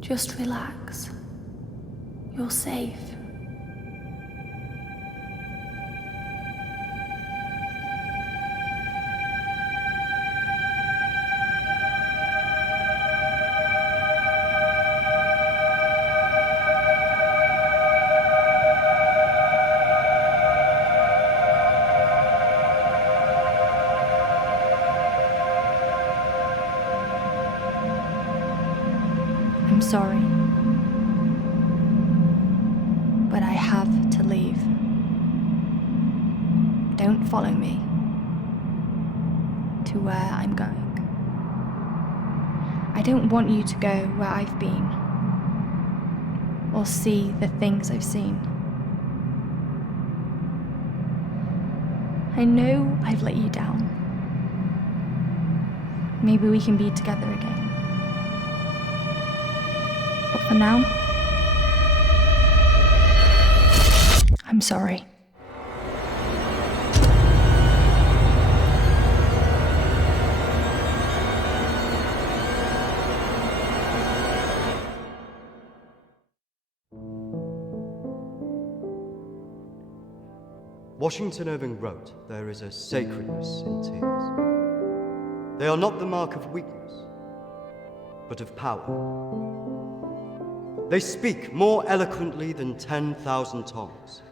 Just relax. You're safe. I'm sorry, but I have to leave. Don't follow me to where I'm going. I don't want you to go where I've been or see the things I've seen. I know I've let you down. Maybe we can be together again. But for now, I'm sorry. Washington Irving wrote, "There is a sacredness in tears. They are not the mark of weakness, but of power. They speak more eloquently than 10,000 tongues.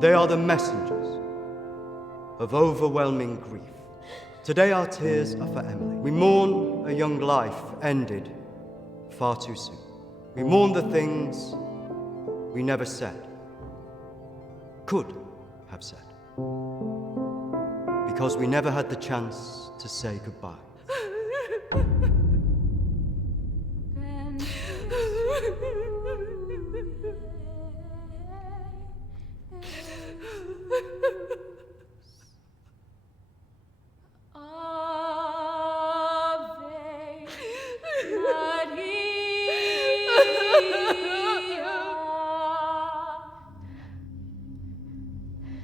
They are the messengers of overwhelming grief. Today our tears are for Emily. We mourn a young life ended far too soon. We mourn the things we never said, could have said, because we never had the chance to say goodbye.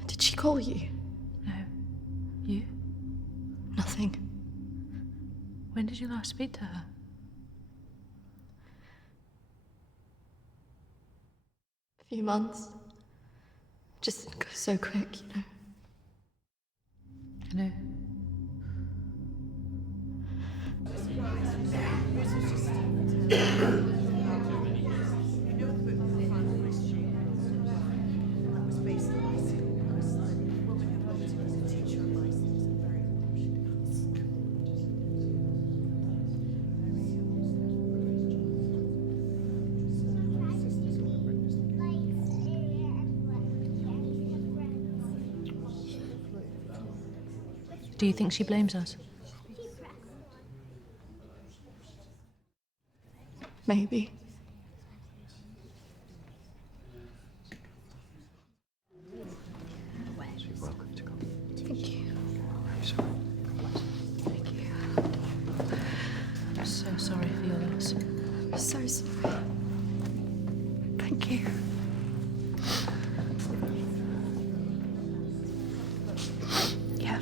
Did she call you? No. You? Nothing. When did you last speak to her? A few months. Just goes so quick, you know. I know. Do you think she blames us? Maybe. You're welcome to come. Thank you. I'm sorry. Thank you. I'm so sorry for your loss. I'm so sorry. Thank you. Yeah.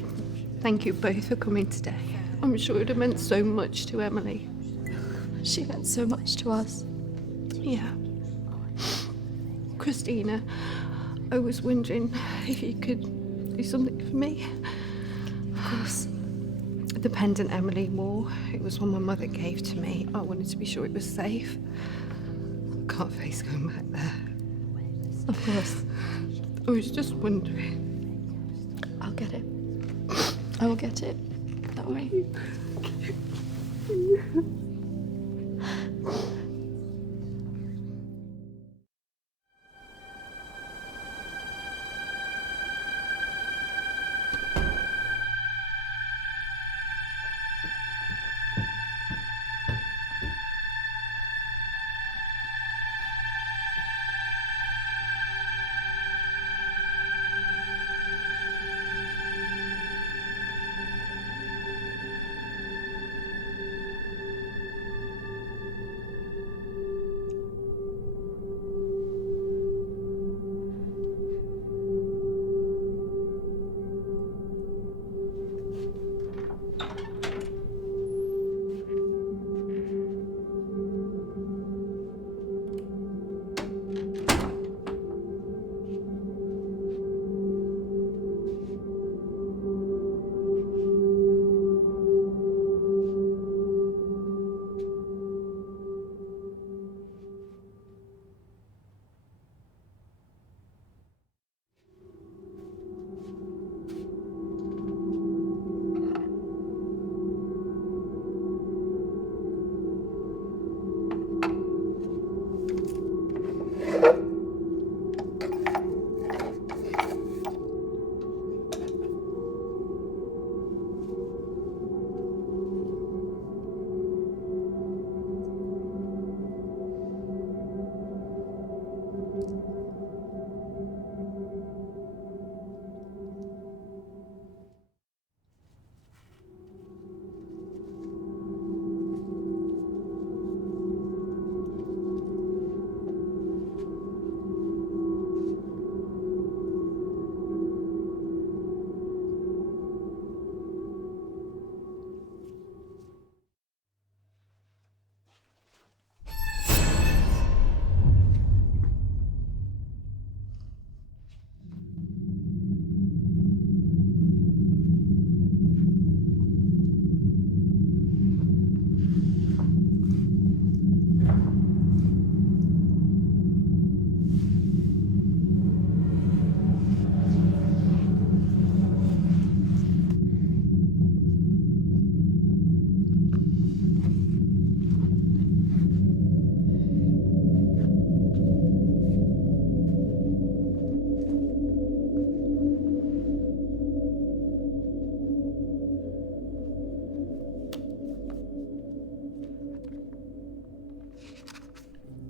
Thank you both for coming today. I'm sure it would have meant so much to Emily. She meant so much to us. Yeah. Christina, I was wondering if you could do something for me. Of course. The pendant Emily wore, it was one my mother gave to me. I wanted to be sure it was safe. I can't face going back there. Of course. I was just wondering. I'll get it. I will get it. Don't worry.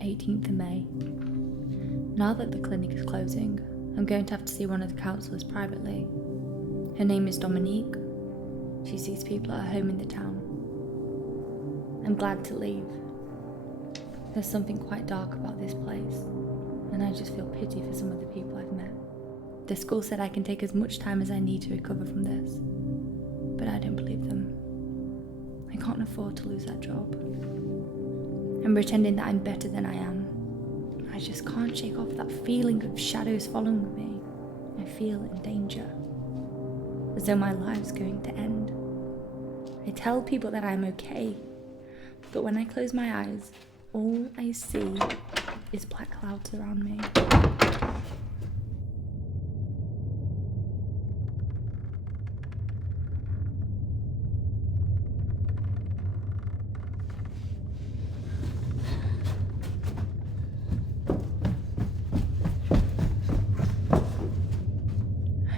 18th of May. Now that the clinic is closing, I'm going to have to see one of the counsellors privately. Her name is Dominique. She sees people at her home in the town. I'm glad to leave. There's something quite dark about this place, and I just feel pity for some of the people I've met. The school said I can take as much time as I need to recover from this, but I don't believe them. I can't afford to lose that job. I'm pretending that I'm better than I am. I just can't shake off that feeling of shadows following me. I feel in danger, as though my life's going to end. I tell people that I'm okay, but when I close my eyes, all I see is black clouds around me.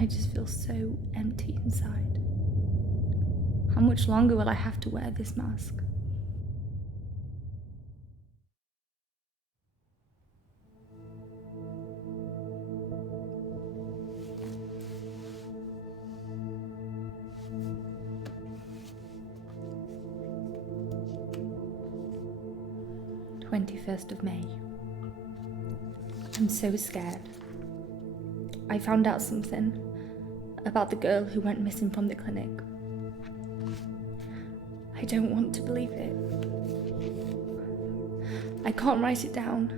I just feel so empty inside. How much longer will I have to wear this mask? May 21st. I'm so scared. I found out something about the girl who went missing from the clinic. I don't want to believe it. I can't write it down.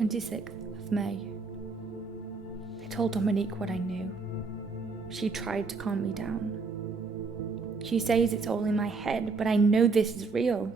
May 26th. I told Dominique what I knew. She tried to calm me down. She says it's all in my head, but I know this is real.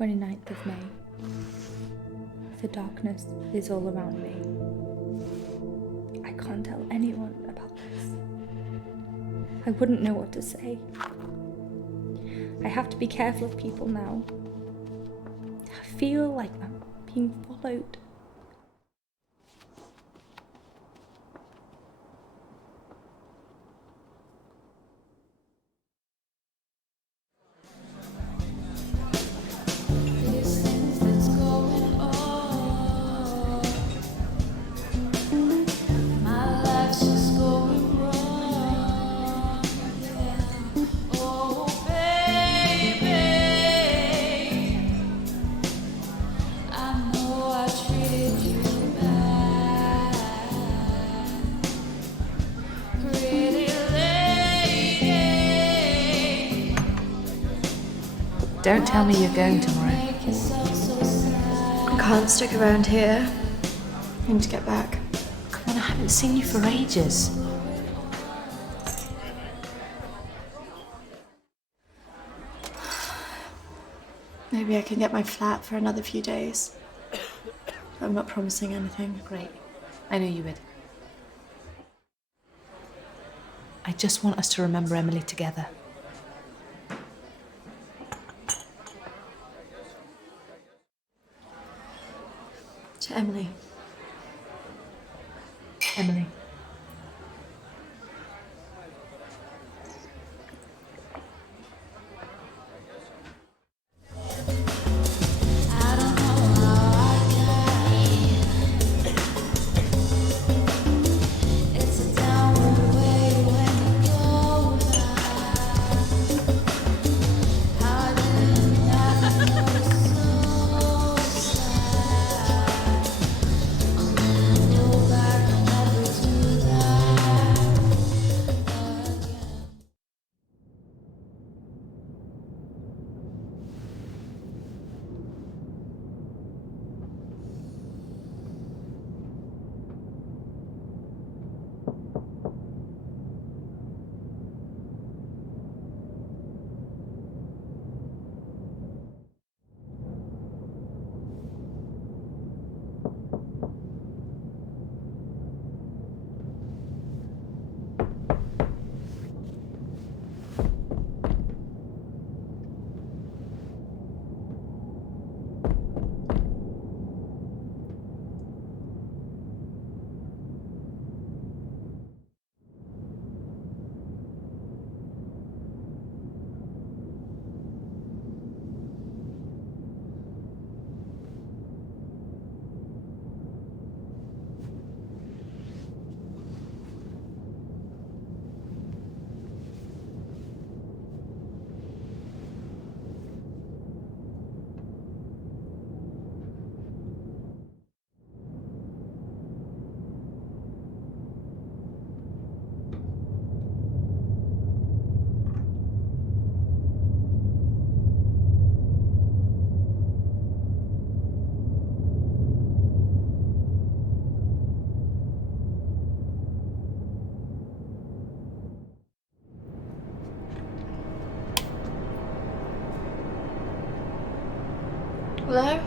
May 29th. The darkness is all around me. I can't tell anyone about this. I wouldn't know what to say. I have to be careful of people now. I feel like I'm being followed. Don't tell me you're going tomorrow. I can't stick around here. I need to get back. Come on, I haven't seen you for ages. Maybe I can get my flat for another few days. I'm not promising anything. Great. I knew you would. I just want us to remember Emily together. To Emily. Emily. Hello?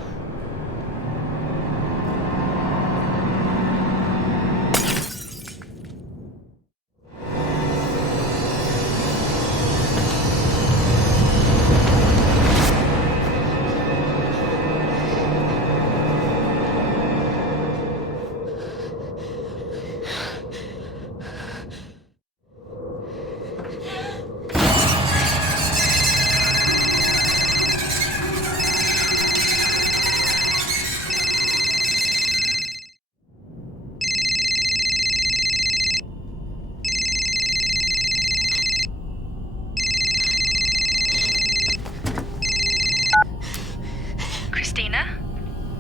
Christina?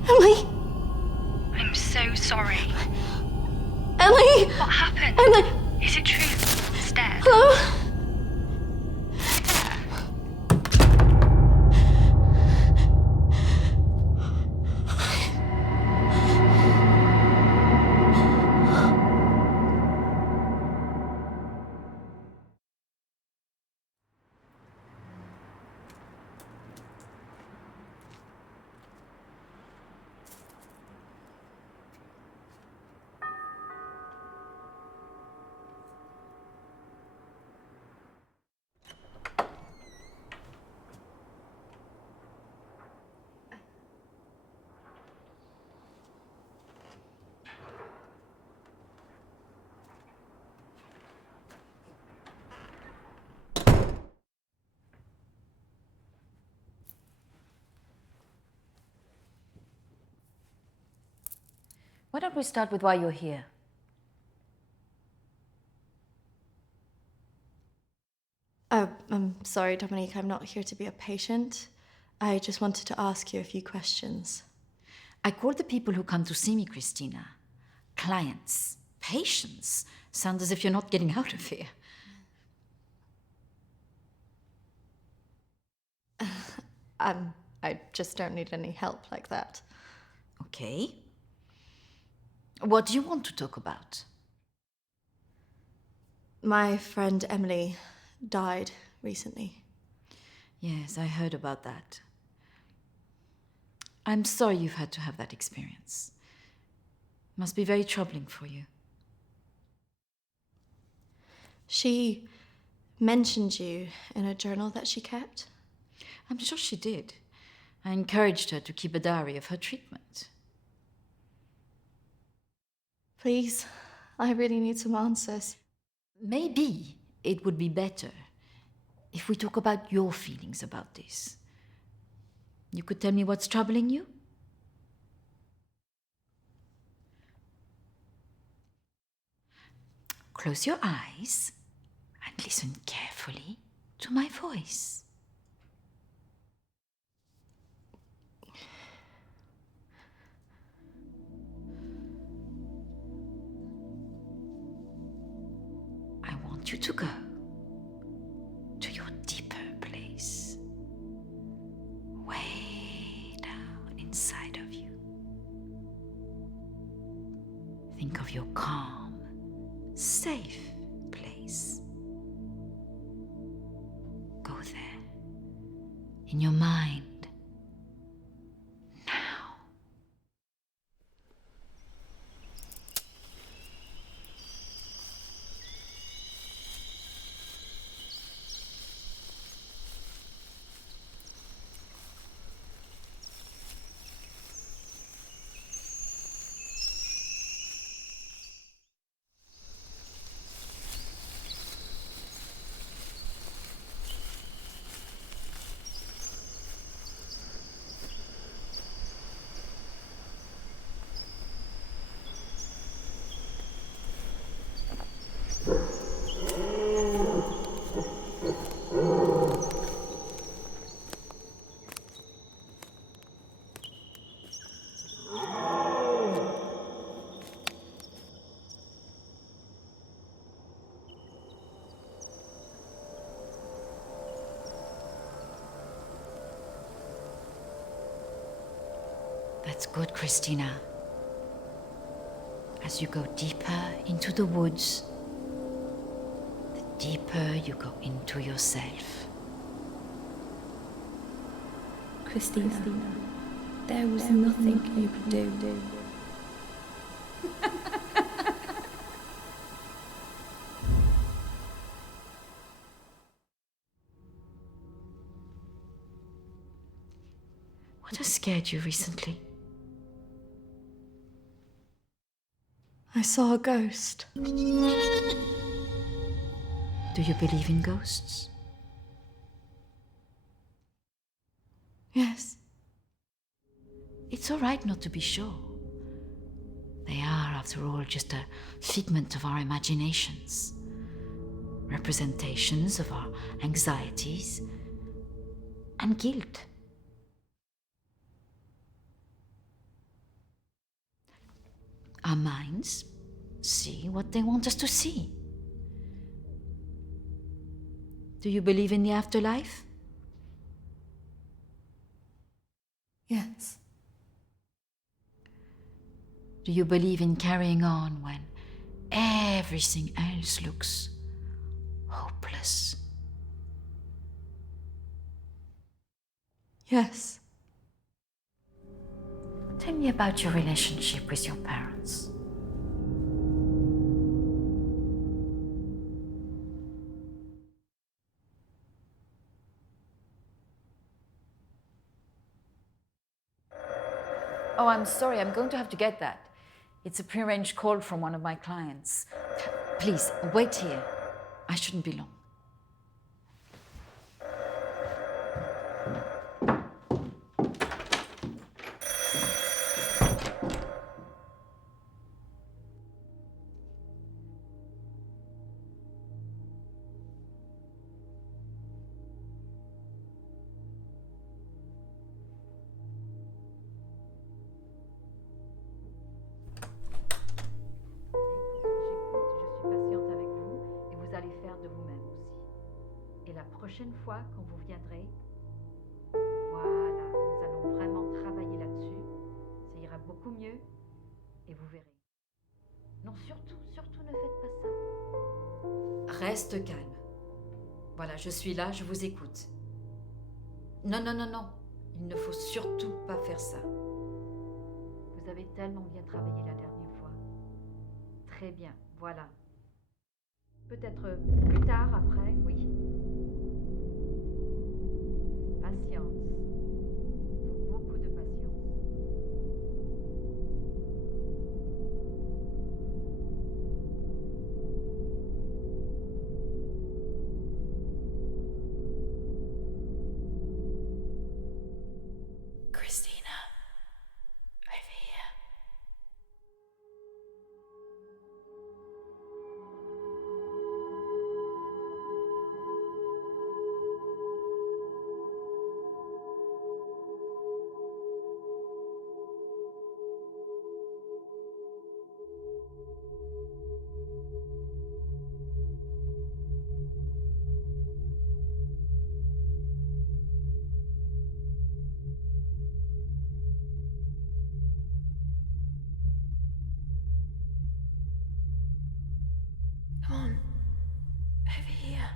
Emily! I'm so sorry. Emily! What happened? Emily! Is it true? It's dead. Hello? Why don't we start with why you're here? I'm sorry, Dominique, I'm not here to be a patient. I just wanted to ask you a few questions. I call the people who come to see me, Christina, clients. Patients sound as if you're not getting out of here. I just don't need any help like that. Okay. What do you want to talk about? My friend Emily died recently. Yes, I heard about that. I'm sorry you've had to have that experience. It must be very troubling for you. She mentioned you in a journal that she kept. I'm sure she did. I encouraged her to keep a diary of her treatment. Please, I really need some answers. Maybe it would be better if we talk about your feelings about this. You could tell me what's troubling you? Close your eyes and listen carefully to my voice. I want you to go to your deeper place, way down inside of you. Think of your calm, safe place. Go there, in your mind, now. That's good, Christina. As you go deeper into the woods, the deeper you go into yourself. Christina, there was nothing you could do. What has scared you recently? I saw a ghost. Do you believe in ghosts? Yes. It's all right not to be sure. They are, after all, just a figment of our imaginations, representations of our anxieties and guilt. Our minds see what they want us to see. Do you believe in the afterlife? Yes. Do you believe in carrying on when everything else looks hopeless? Yes. Tell me about your relationship with your parents. Oh, I'm sorry, I'm going to have to get that. It's a prearranged call from one of my clients. Please, wait here. I shouldn't be long. Prochaine fois, quand vous viendrez, voilà, nous allons vraiment travailler là-dessus. Ça ira beaucoup mieux et vous verrez. Non, surtout, surtout ne faites pas ça. Reste calme. Voilà, je suis là, je vous écoute. Non, non, non, non. Il ne faut surtout pas faire ça. Vous avez tellement bien travaillé la dernière fois. Très bien, voilà. Peut-être plus tard, après, oui. Patience. Il faut beaucoup de patience. Christina, over here. Come on, over here.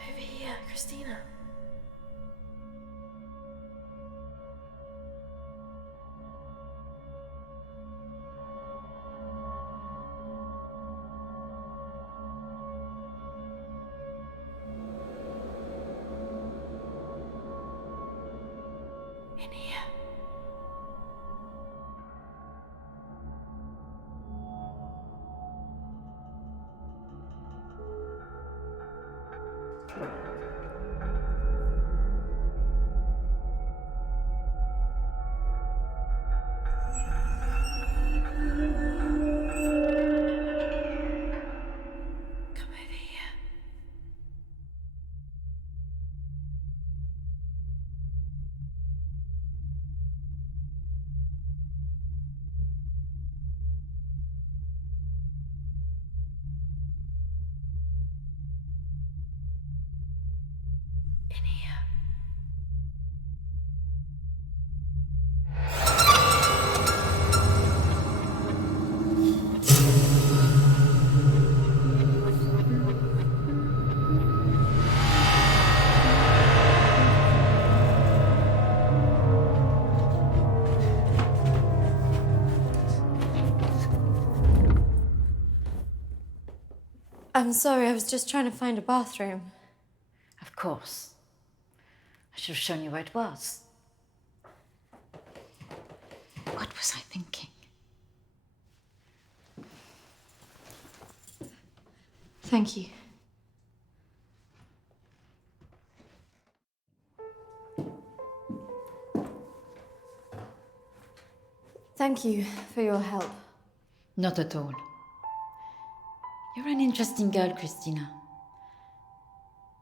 Over here, Christina. In here. Come over here. In here. I'm sorry, I was just trying to find a bathroom. Of course. I should have shown you where it was. What was I thinking? Thank you. Thank you for your help. Not at all. You're an interesting girl, Christina.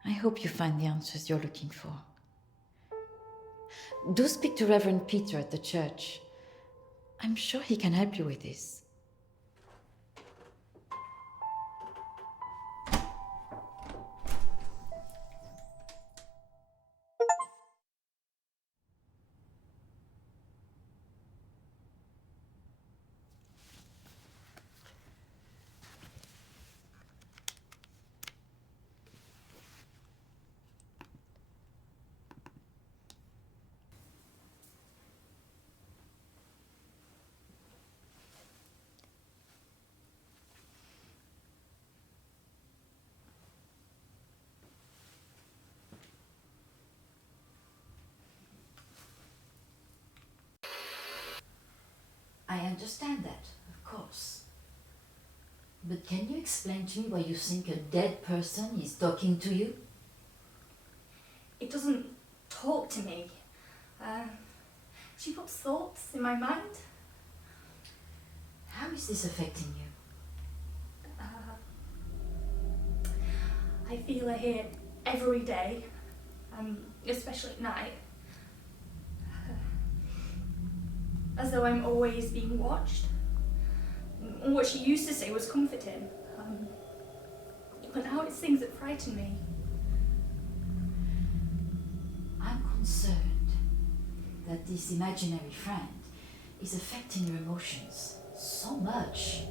I hope you find the answers you're looking for. Do speak to Reverend Peter at the church. I'm sure he can help you with this. I understand that, of course. But can you explain to me why you think a dead person is talking to you? It doesn't talk to me. She puts thoughts in my mind. How is this affecting you? I feel her here every day, especially at night. as though I'm always being watched. What she used to say was comforting, but now it's things that frighten me. I'm concerned that this imaginary friend is affecting your emotions so much.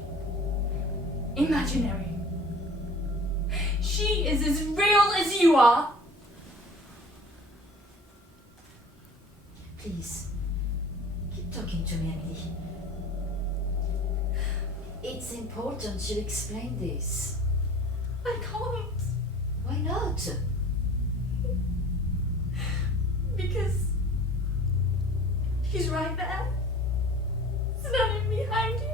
Imaginary. She is as real as you are. Please, keep talking to me, Emily. It's important you explain this. I can't. Why not? Because he's right there, standing behind you.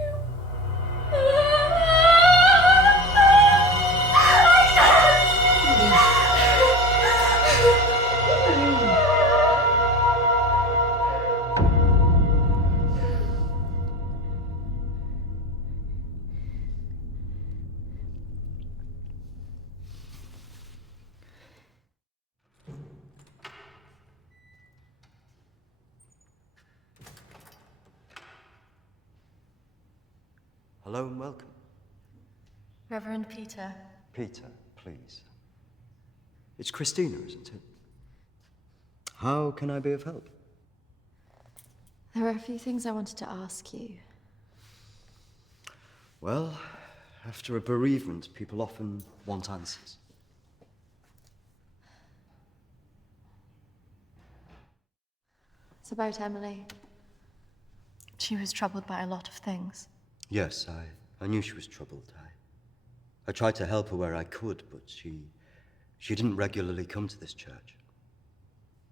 Hello and welcome. Reverend Peter. Peter, please. It's Christina, isn't it? How can I be of help? There are a few things I wanted to ask you. Well, after a bereavement, people often want answers. It's about Emily. She was troubled by a lot of things. Yes, I knew she was troubled. I tried to help her where I could, but she didn't regularly come to this church.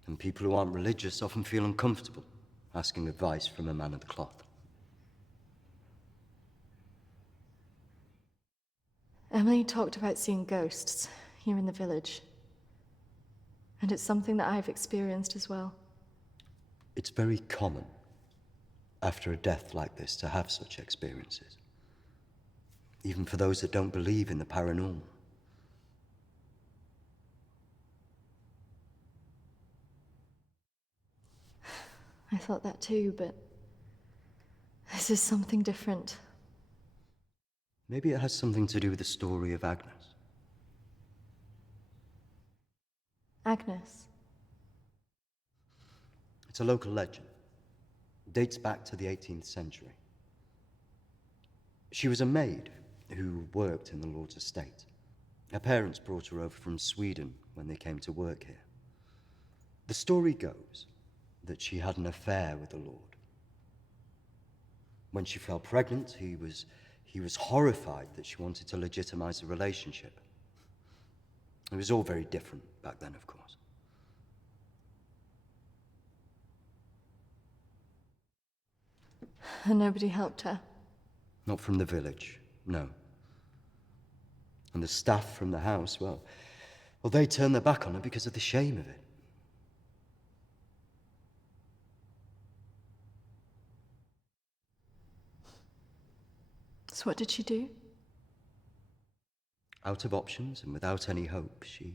And people who aren't religious often feel uncomfortable asking advice from a man of the cloth. Emily talked about seeing ghosts here in the village. And it's something that I've experienced as well. It's very common after a death like this to have such experiences, even for those that don't believe in the paranormal. I thought that too, but this is something different. Maybe it has something to do with the story of Agnes. Agnes. It's a local legend. It dates back to the 18th century. She was a maid who worked in the Lord's estate. Her parents brought her over from Sweden when they came to work here. The story goes that she had an affair with the Lord. When she fell pregnant, he was horrified that she wanted to legitimize the relationship. It was all very different back then, of course. And nobody helped her. Not from the village, no. And the staff from the house, well, they turned their back on her because of the shame of it. So what did she do? Out of options and without any hope, she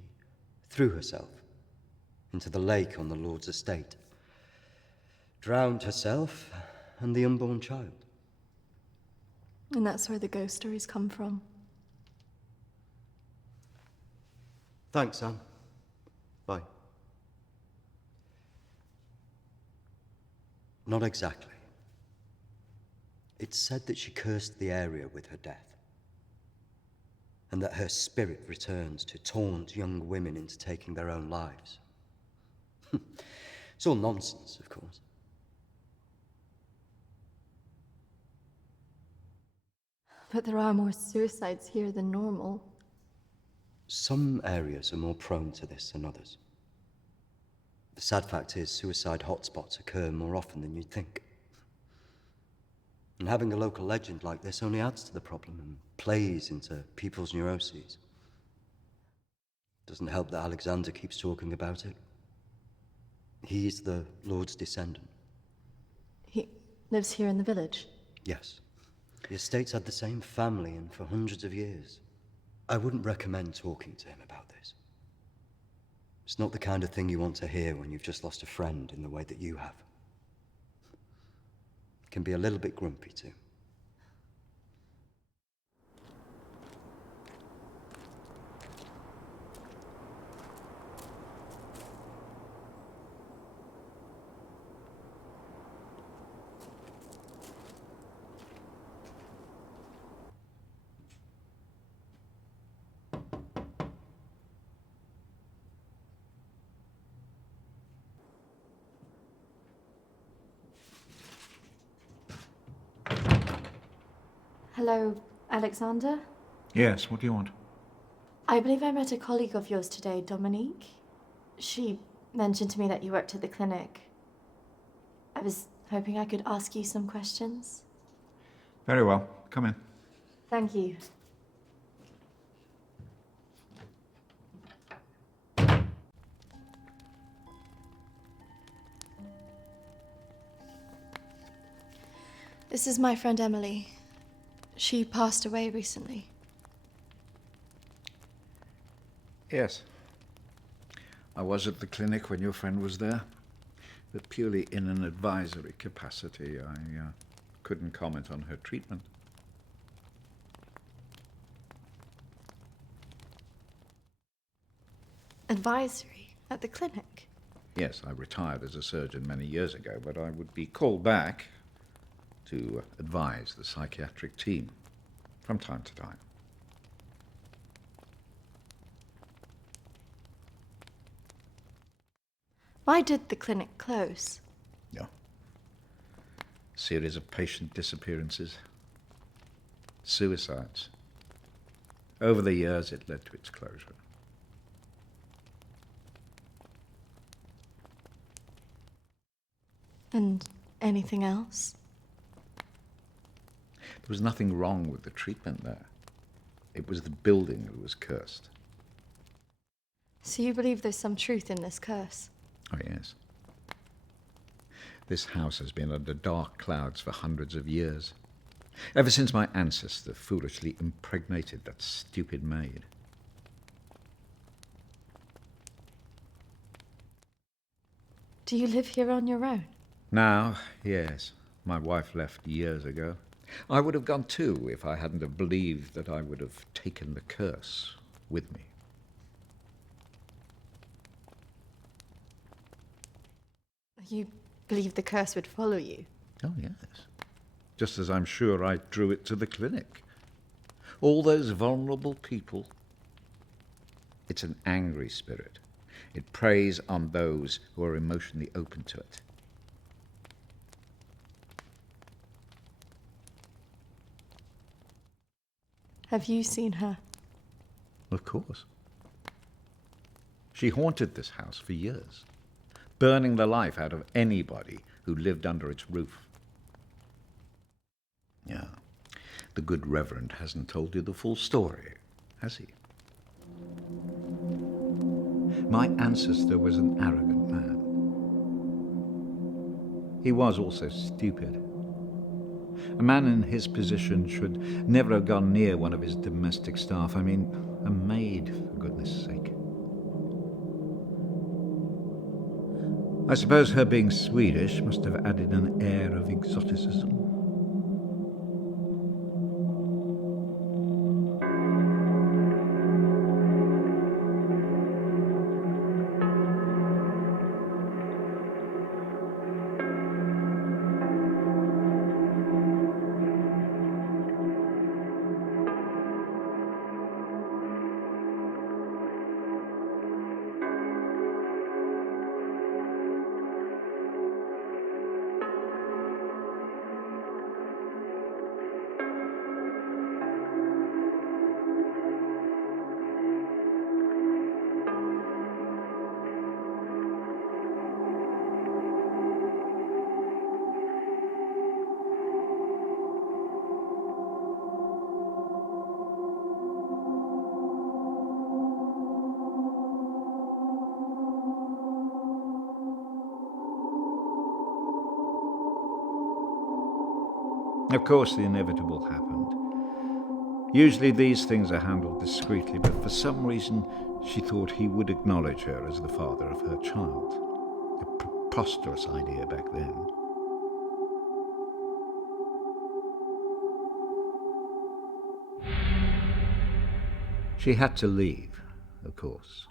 threw herself into the lake on the Lord's estate, drowned herself and the unborn child. And that's where the ghost stories come from. Thanks, Anne. Bye. Not exactly. It's said that she cursed the area with her death, and that her spirit returns to taunt young women into taking their own lives. It's all nonsense, of course. But there are more suicides here than normal. Some areas are more prone to this than others. The sad fact is, suicide hotspots occur more often than you'd think. And having a local legend like this only adds to the problem and plays into people's neuroses. Doesn't help that Alexander keeps talking about it. He's the Lord's descendant. He lives here in the village? Yes. The estate's had the same family and for hundreds of years. I wouldn't recommend talking to him about this. It's not the kind of thing you want to hear when you've just lost a friend in the way that you have. can be a little bit grumpy too. Hello, Alexander? Yes, what do you want? I believe I met a colleague of yours today, Dominique. She mentioned to me that you worked at the clinic. I was hoping I could ask you some questions. Very well. Come in. Thank you. This is my friend Emily. She passed away recently. Yes. I was at the clinic when your friend was there, but purely in an advisory capacity. I couldn't comment on her treatment. Advisory at the clinic? Yes, I retired as a surgeon many years ago, but I would be called back to advise the psychiatric team from time to time. Why did the clinic close? No. Series of patient disappearances. Suicides. Over the years, it led to its closure. And anything else? There was nothing wrong with the treatment there. It was the building that was cursed. So you believe there's some truth in this curse? Oh, yes. This house has been under dark clouds for hundreds of years. Ever since my ancestor foolishly impregnated that stupid maid. Do you live here on your own? Now, yes. My wife left years ago. I would have gone too if I hadn't have believed that I would have taken the curse with me. You believe the curse would follow you? Oh, yes. Just as I'm sure I drew it to the clinic. All those vulnerable people. It's an angry spirit. It preys on those who are emotionally open to it. Have you seen her? Of course. She haunted this house for years, burning the life out of anybody who lived under its roof. Yeah, the good Reverend hasn't told you the full story, has he? My ancestor was an arrogant man. He was also stupid. A man in his position should never have gone near one of his domestic staff. I mean, a maid, for goodness sake. I suppose her being Swedish must have added an air of exoticism. Of course, the inevitable happened. Usually these things are handled discreetly, but for some reason she thought he would acknowledge her as the father of her child. A preposterous idea back then. She had to leave, of course.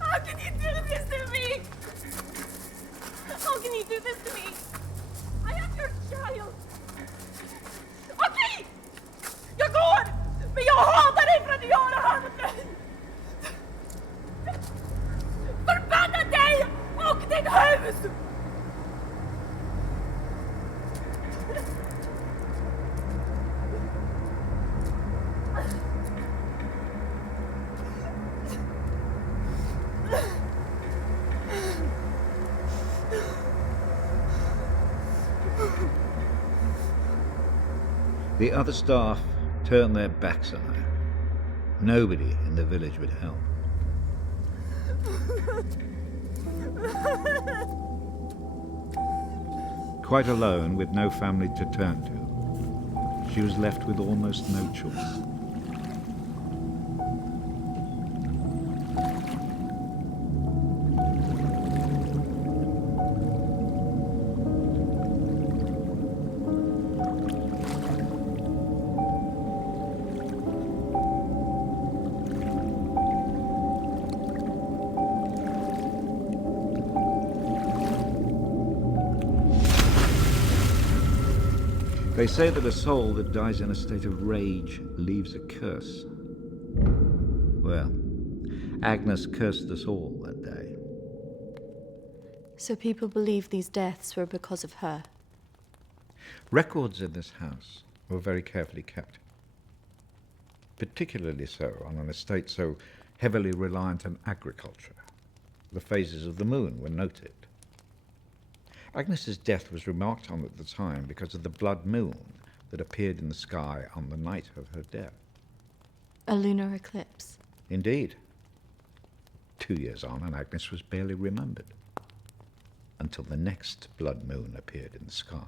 How can you do this to me? How can you do this to me? I am your child. Okej! Jag går! Men jag hatar dig för att du gör det här mot mig! Förbanna dig och ditt hus! The other staff turned their backs on her. Nobody in the village would help. Quite alone, with no family to turn to, she was left with almost no choice. They say that a soul that dies in a state of rage leaves a curse. Well, Agnes cursed us all that day. So people believe these deaths were because of her. Records in this house were very carefully kept. Particularly so on an estate so heavily reliant on agriculture. The phases of the moon were noted. Agnes's death was remarked on at the time because of the blood moon that appeared in the sky on the night of her death. A lunar eclipse. Indeed. 2 years on, and Agnes was barely remembered, until the next blood moon appeared in the sky.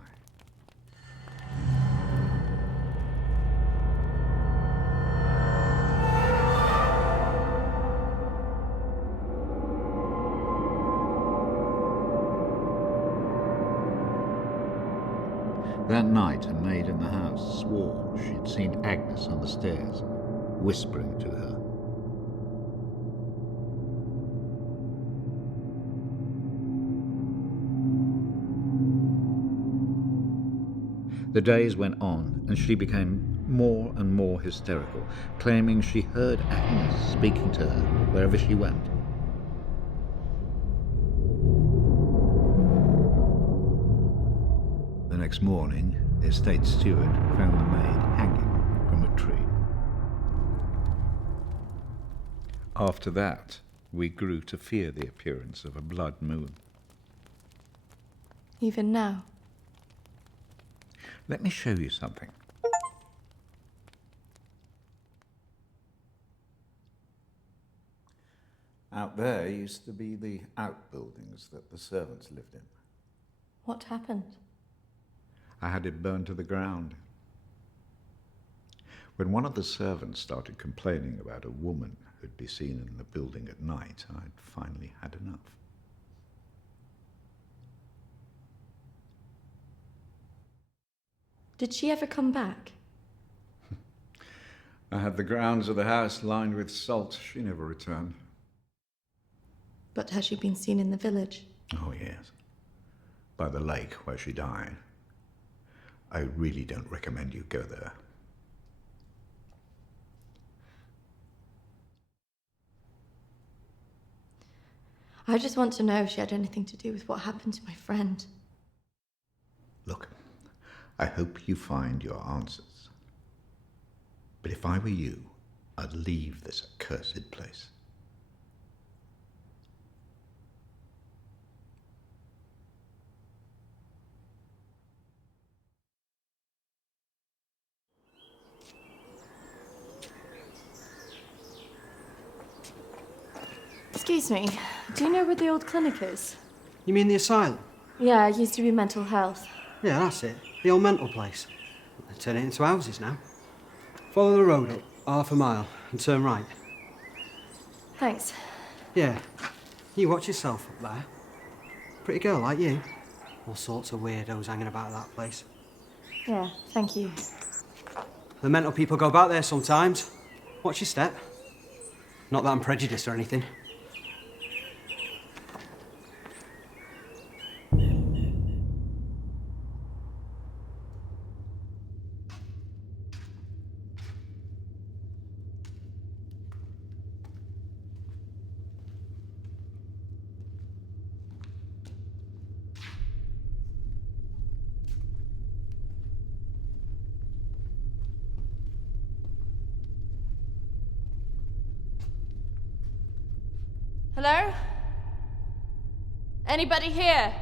That night, a maid in the house swore she'd seen Agnes on the stairs, whispering to her. The days went on, and she became more and more hysterical, claiming she heard Agnes speaking to her wherever she went. The next morning, the estate steward found the maid hanging from a tree. After that, we grew to fear the appearance of a blood moon. Even now. Let me show you something. Out there used to be the outbuildings that the servants lived in. What happened? I had it burned to the ground. When one of the servants started complaining about a woman who'd be seen in the building at night, I'd finally had enough. Did she ever come back? I had the grounds of the house lined with salt. She never returned. But has she been seen in the village? Oh, yes. By the lake where she died. I really don't recommend you go there. I just want to know if she had anything to do with what happened to my friend. Look, I hope you find your answers. But if I were you, I'd leave this accursed place. Excuse me, do you know where the old clinic is? You mean the asylum? Yeah, it used to be mental health. Yeah, that's it. The old mental place. They turn it into houses now. Follow the road up, half a mile, and turn right. Thanks. Yeah. You watch yourself up there. Pretty girl like you. All sorts of weirdos hanging about that place. Yeah, thank you. The mental people go about there sometimes. Watch your step. Not that I'm prejudiced or anything. Hello? Anybody here?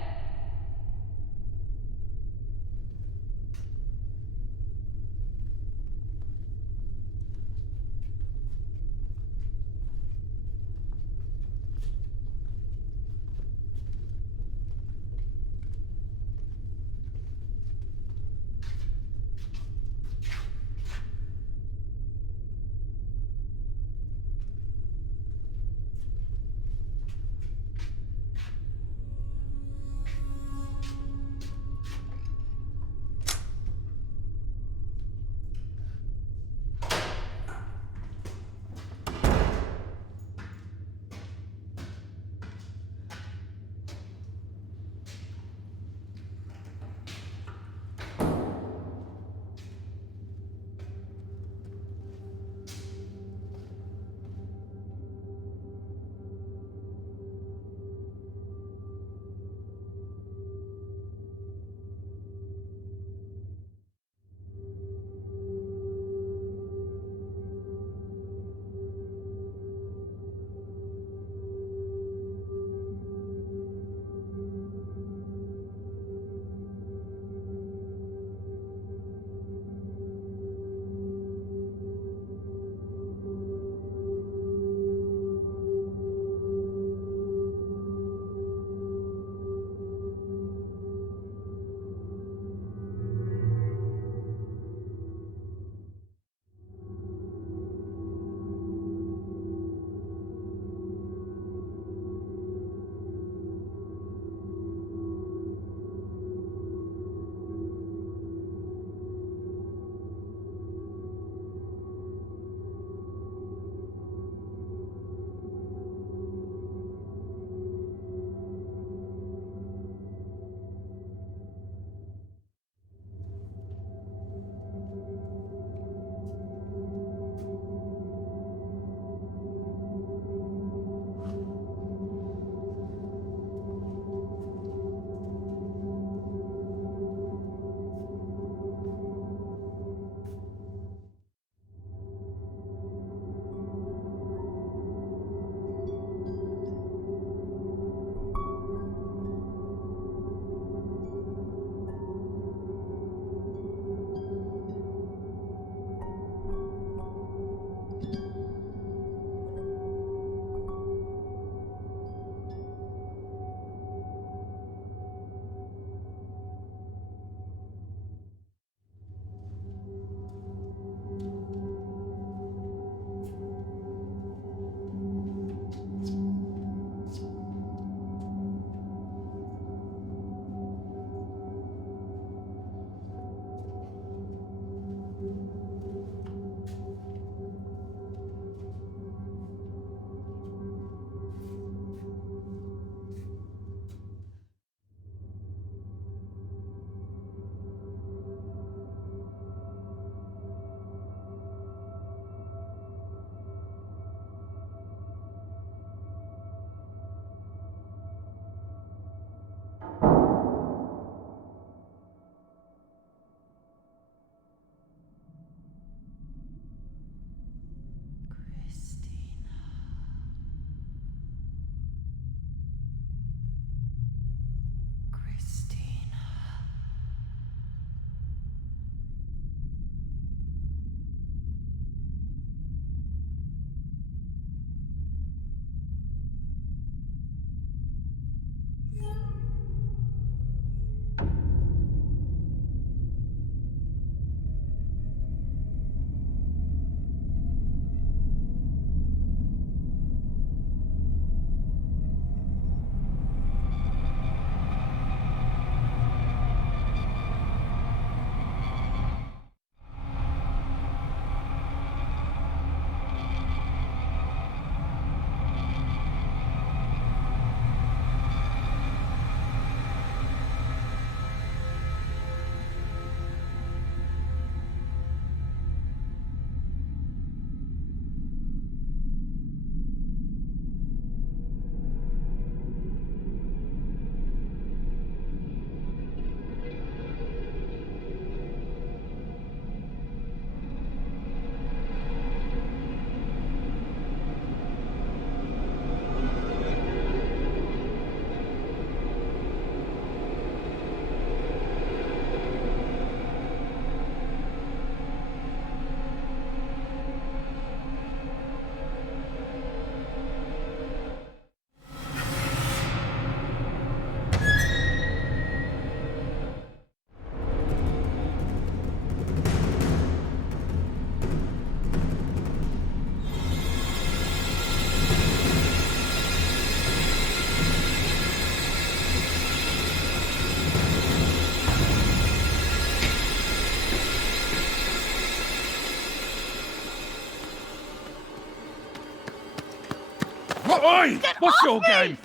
Oi! Get What's off your me! game?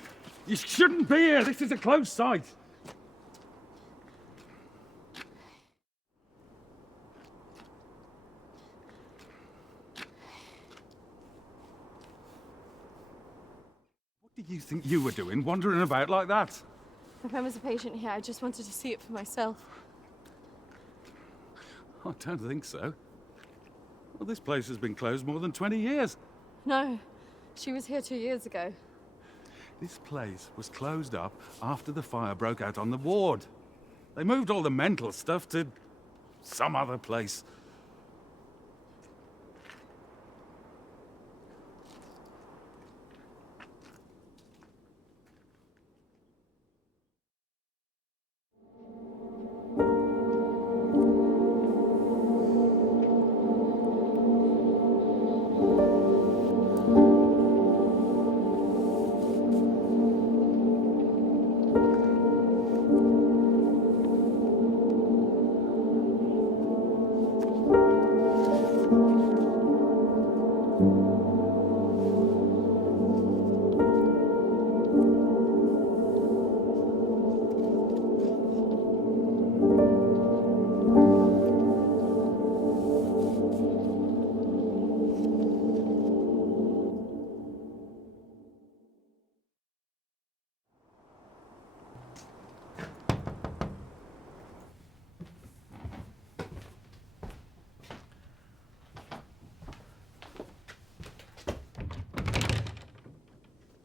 You shouldn't be here. This is a closed site. What do you think you were doing, wandering about like that? If I was a patient here, I just wanted to see it for myself. I don't think so. Well, this place has been closed more than 20 years. No, she was here 2 years ago. This place was closed up after the fire broke out on the ward. They moved all the mental stuff to some other place.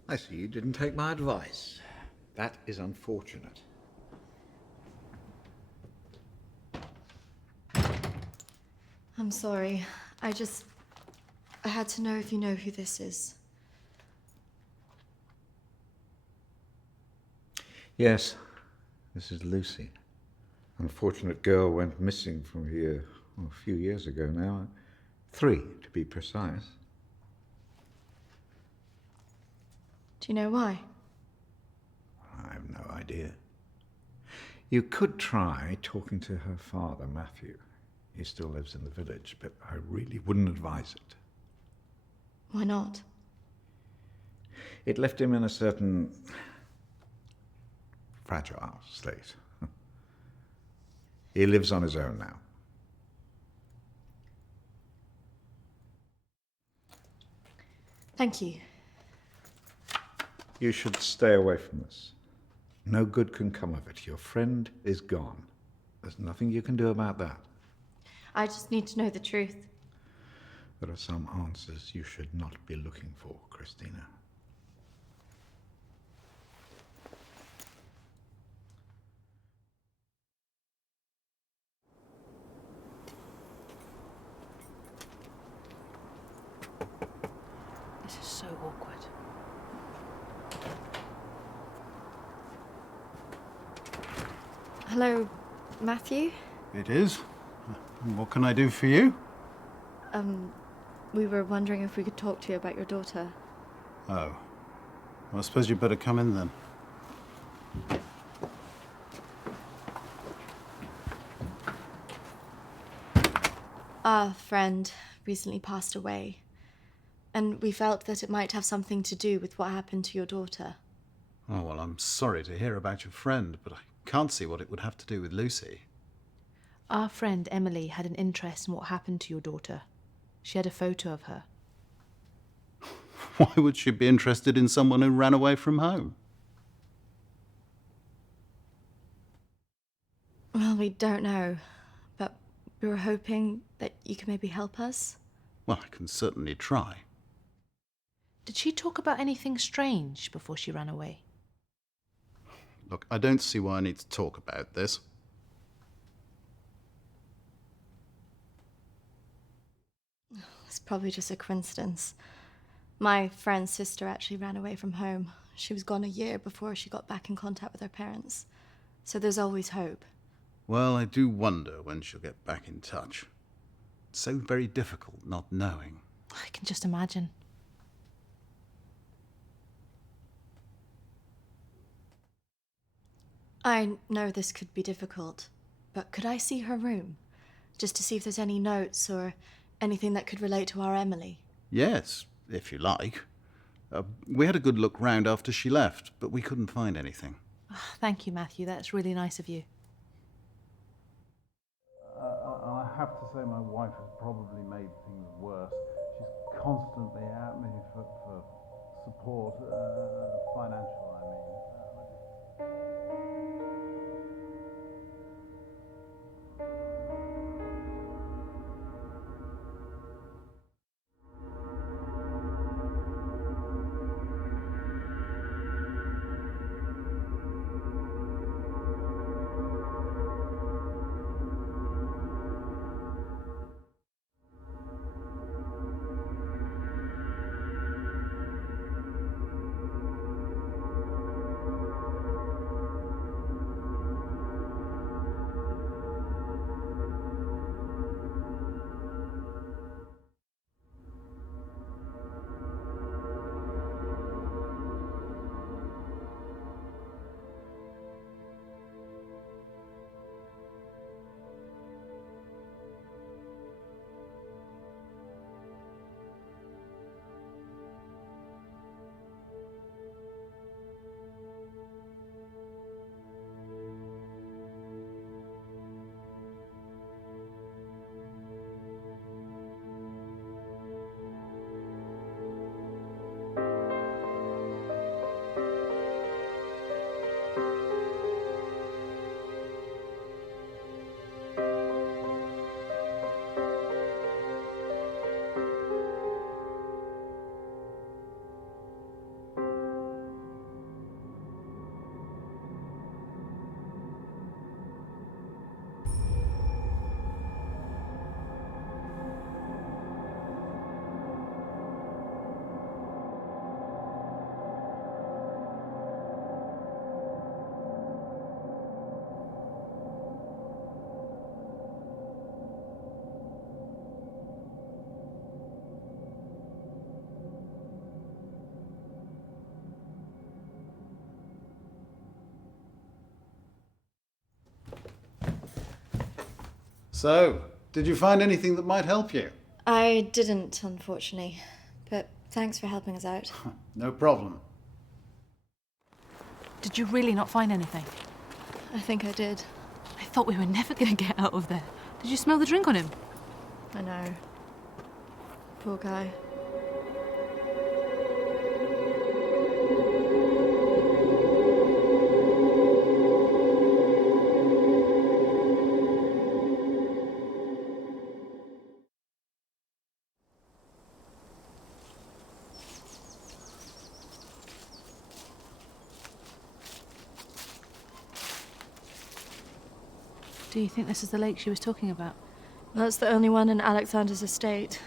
I see you didn't take my advice. That is unfortunate. I'm sorry. I had to know if you know who this is. Yes, this is Lucy. Unfortunate girl went missing from here a few years ago now. 3, to be precise. Do you know why? I have no idea. You could try talking to her father, Matthew. He still lives in the village, but I really wouldn't advise it. Why not? It left him in a certain fragile state. He lives on his own now. Thank you. You should stay away from this. No good can come of it. Your friend is gone. There's nothing you can do about that. I just need to know the truth. There are some answers you should not be looking for, Christina. This is so awkward. Hello, Matthew? It is. What can I do for you? We were wondering if we could talk to you about your daughter. Oh. Well, I suppose you'd better come in then. Our friend recently passed away, and we felt that it might have something to do with what happened to your daughter. Oh, well, I'm sorry to hear about your friend, but I can't see what it would have to do with Lucy. Our friend Emily had an interest in what happened to your daughter. She had a photo of her. Why would she be interested in someone who ran away from home? Well, we don't know, but we were hoping that you could maybe help us. Well, I can certainly try. Did she talk about anything strange before she ran away? Look, I don't see why I need to talk about this. It's probably just a coincidence. My friend's sister actually ran away from home. She was gone a year before she got back in contact with her parents. So there's always hope. Well, I do wonder when she'll get back in touch. It's so very difficult not knowing. I can just imagine. I know this could be difficult, but could I see her room? Just to see if there's any notes or anything that could relate to our Emily. Yes, if you like. We had a good look round after she left, but we couldn't find anything. Thank you, Matthew. That's really nice of you. I have to say my wife has probably made things worse. She's constantly at me for support, financial, I mean. So, did you find anything that might help you? I didn't, unfortunately. But thanks for helping us out. No problem. Did you really not find anything? I think I did. I thought we were never going to get out of there. Did you smell the drink on him? I know. Poor guy. Do you think this is the lake she was talking about? That's the only one in Alexander's estate,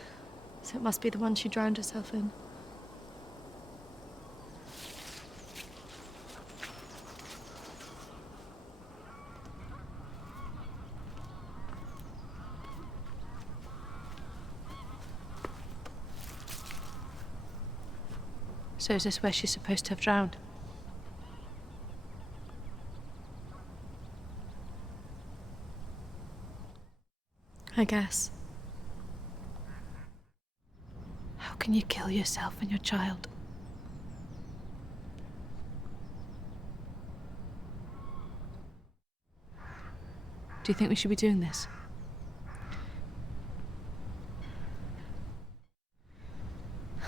so it must be the one she drowned herself in. So is this where she's supposed to have drowned? I guess. How can you kill yourself and your child? Do you think we should be doing this?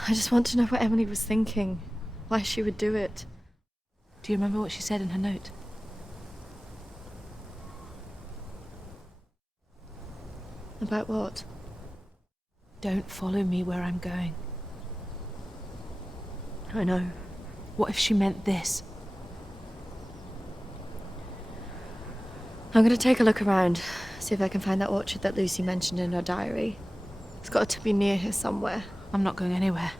I just want to know what Emily was thinking. Why she would do it. Do you remember what she said in her note? About what? Don't follow me where I'm going. I know. What if she meant this? I'm gonna take a look around, see if I can find that orchard that Lucy mentioned in her diary. It's got to be near here somewhere. I'm not going anywhere.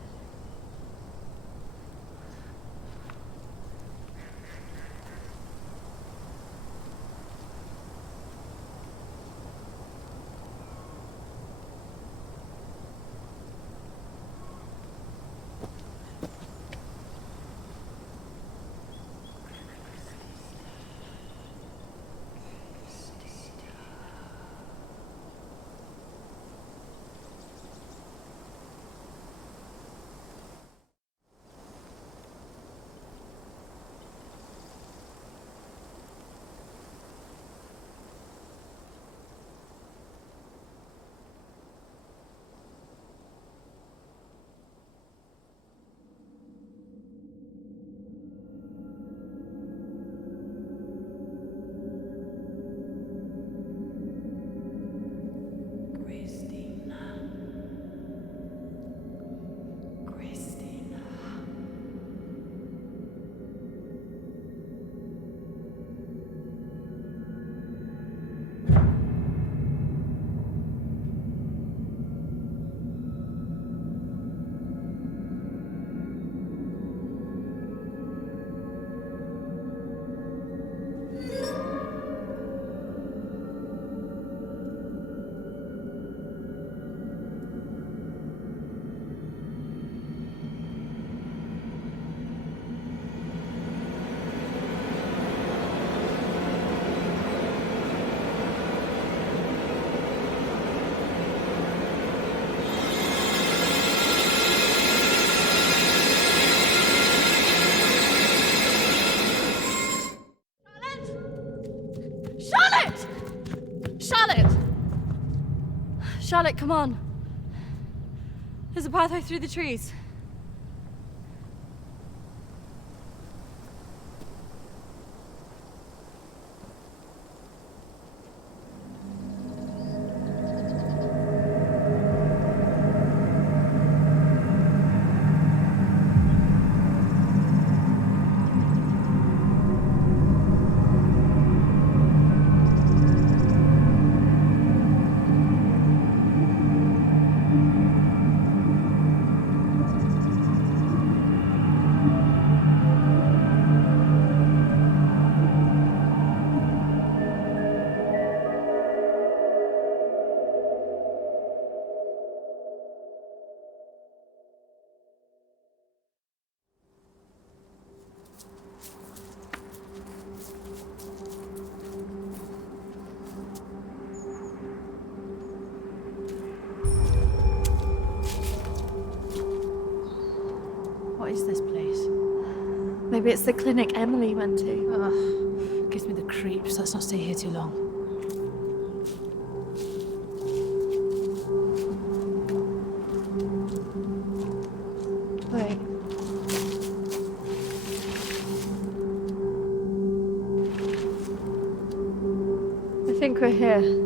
Charlotte, come on. There's a pathway through the trees. What is this place? Maybe it's the clinic Emily went to. Ugh, gives me the creeps. Let's not stay here too long. Wait. I think we're here.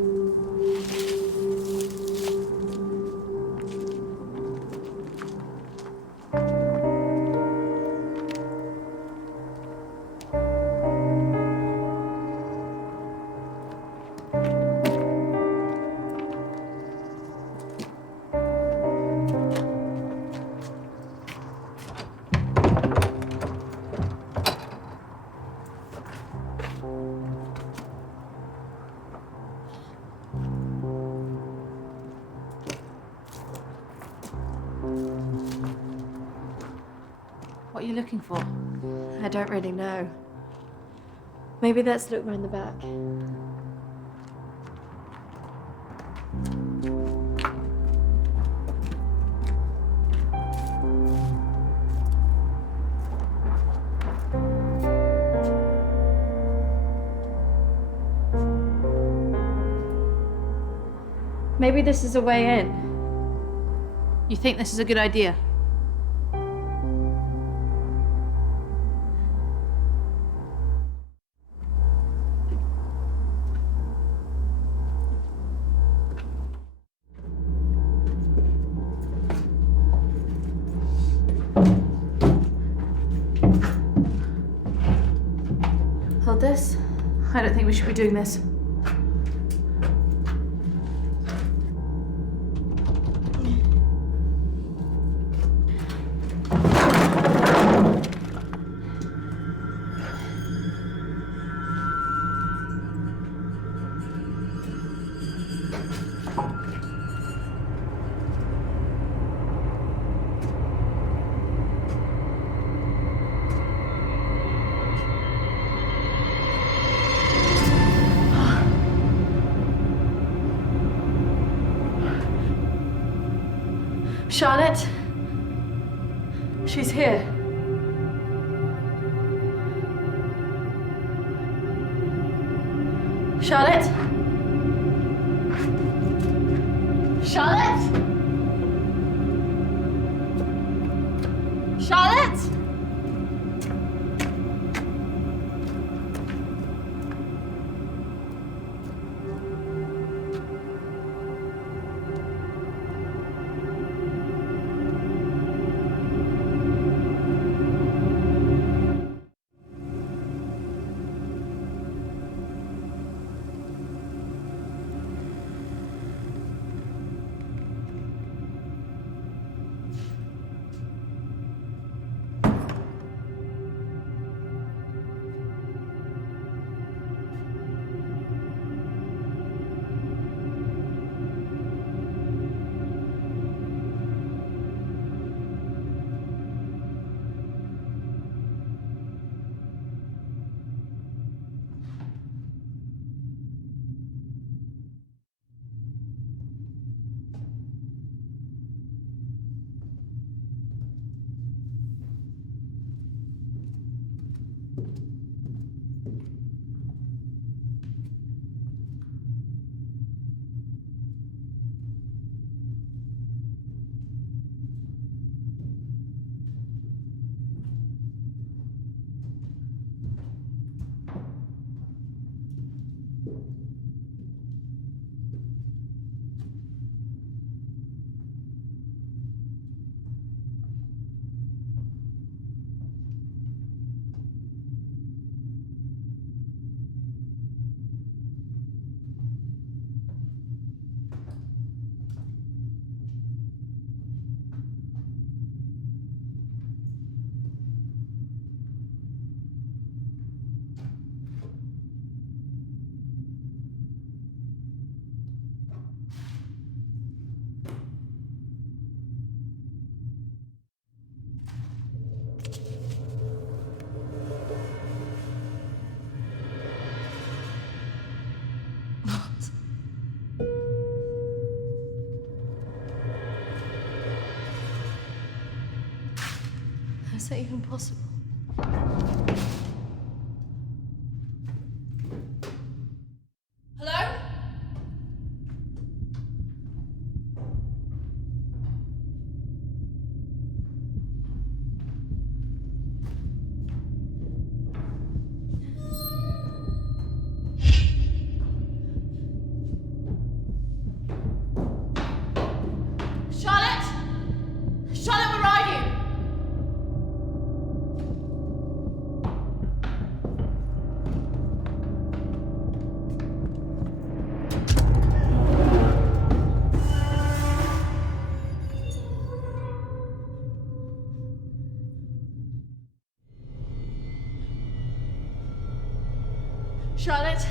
What are you looking for? I don't really know. Maybe let's look round the back. Maybe this is a way in. You think this is a good idea? Hold this. I don't think we should be doing this. Charlotte? She's here. Charlotte? Charlotte? Charlotte? is that even possible? Hello? Charlotte? Charlotte, where are you? Charlotte?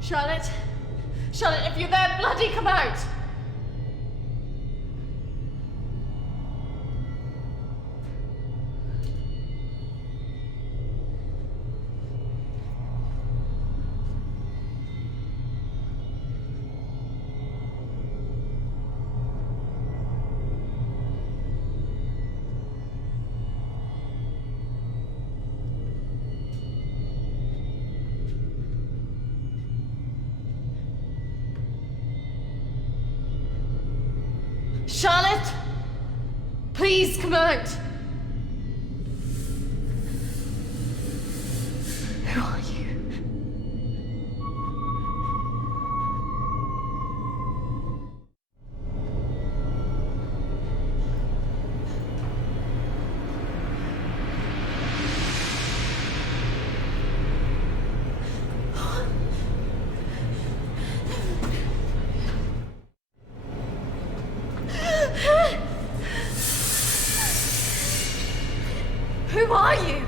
Charlotte? Charlotte, if you're there, bloody come out! Charlotte! Please come out! Who are you? Who are you?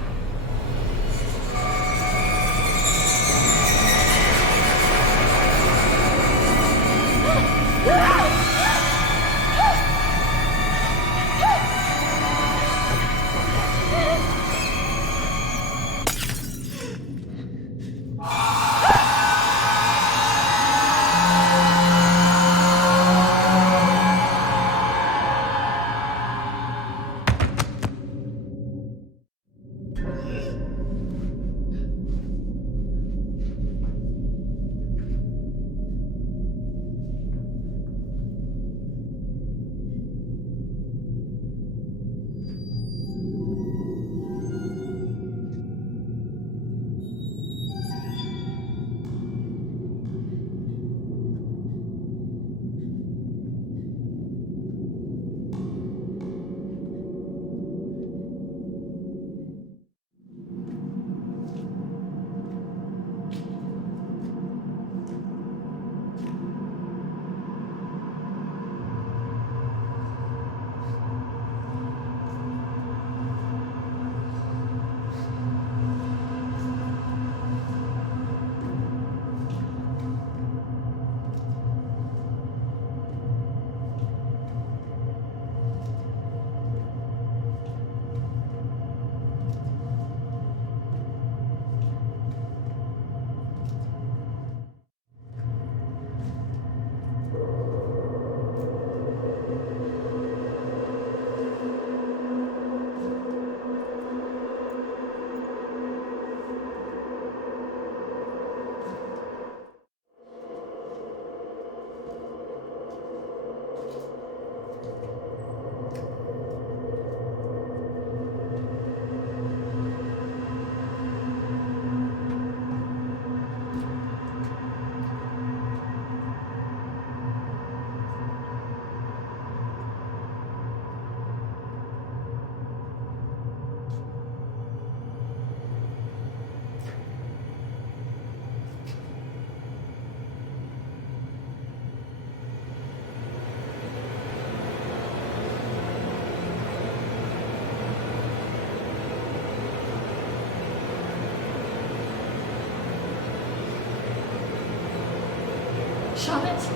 Charlotte?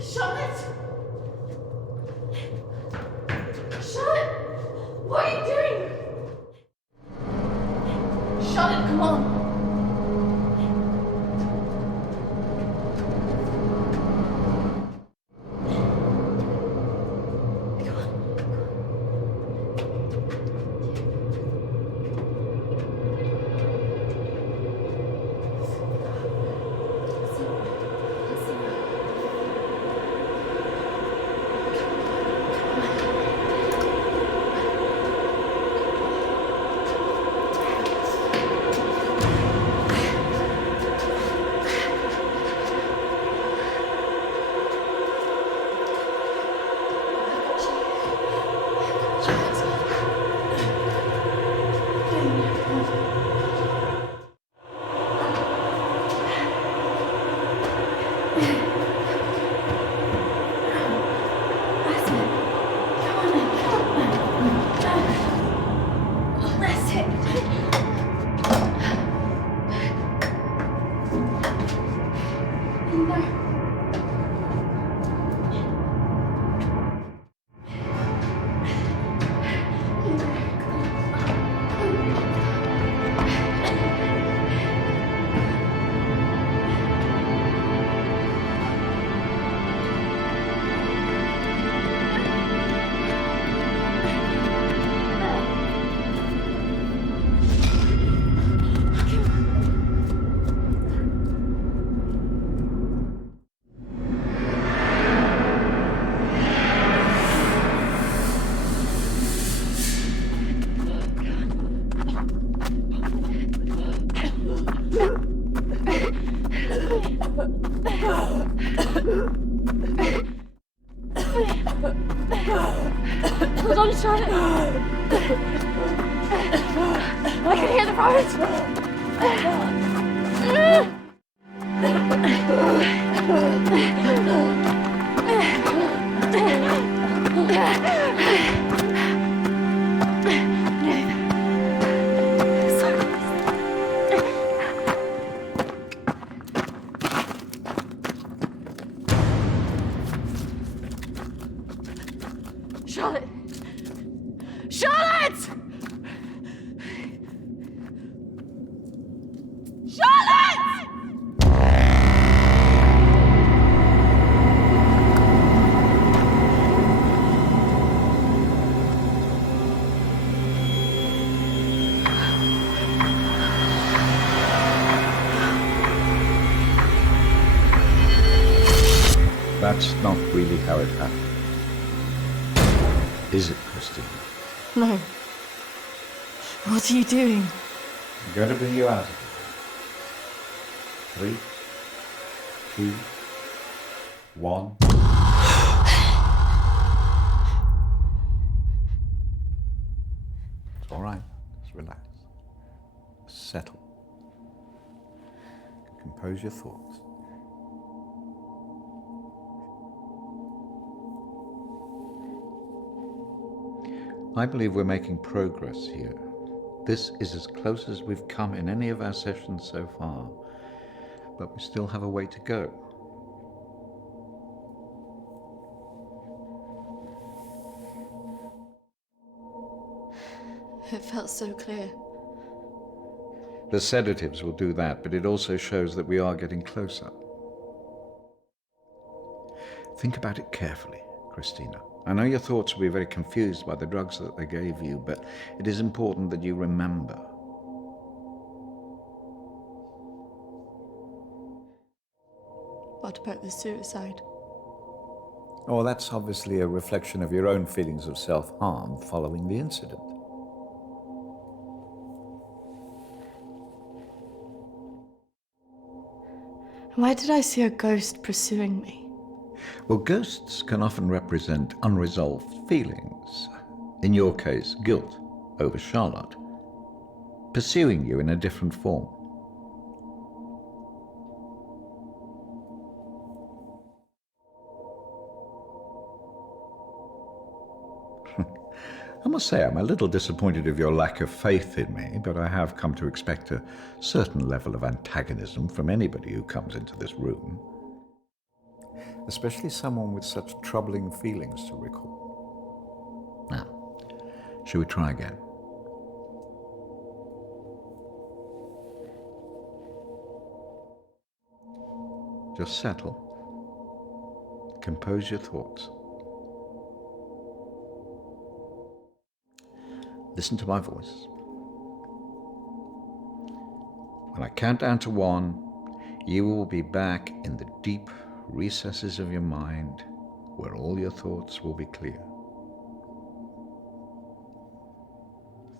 Charlotte? Hold on, Charlotte. I can hear the roads. Charlotte! Charlotte! Charlotte! That's not really how it happened. Is it, Christine? No. What are you doing? I'm going to bring you out of here. 3, 2, 1. It's all right. Just relax. Settle. Compose your thoughts. I believe we're making progress here. This is as close as we've come in any of our sessions so far, but we still have a way to go. It felt so clear. The sedatives will do that, but it also shows that we are getting closer. Think about it carefully, Christina. I know your thoughts will be very confused by the drugs that they gave you, but it is important that you remember. What about the suicide? Oh, that's obviously a reflection of your own feelings of self-harm following the incident. Why did I see a ghost pursuing me? Well, ghosts can often represent unresolved feelings. In your case, guilt over Charlotte, pursuing you in a different form. I must say I'm a little disappointed of your lack of faith in me, but I have come to expect a certain level of antagonism from anybody who comes into this room. Especially someone with such troubling feelings to recall. Now, shall we try again? Just settle. Compose your thoughts. Listen to my voice. When I count down to 1, you will be back in the deep recesses of your mind where all your thoughts will be clear.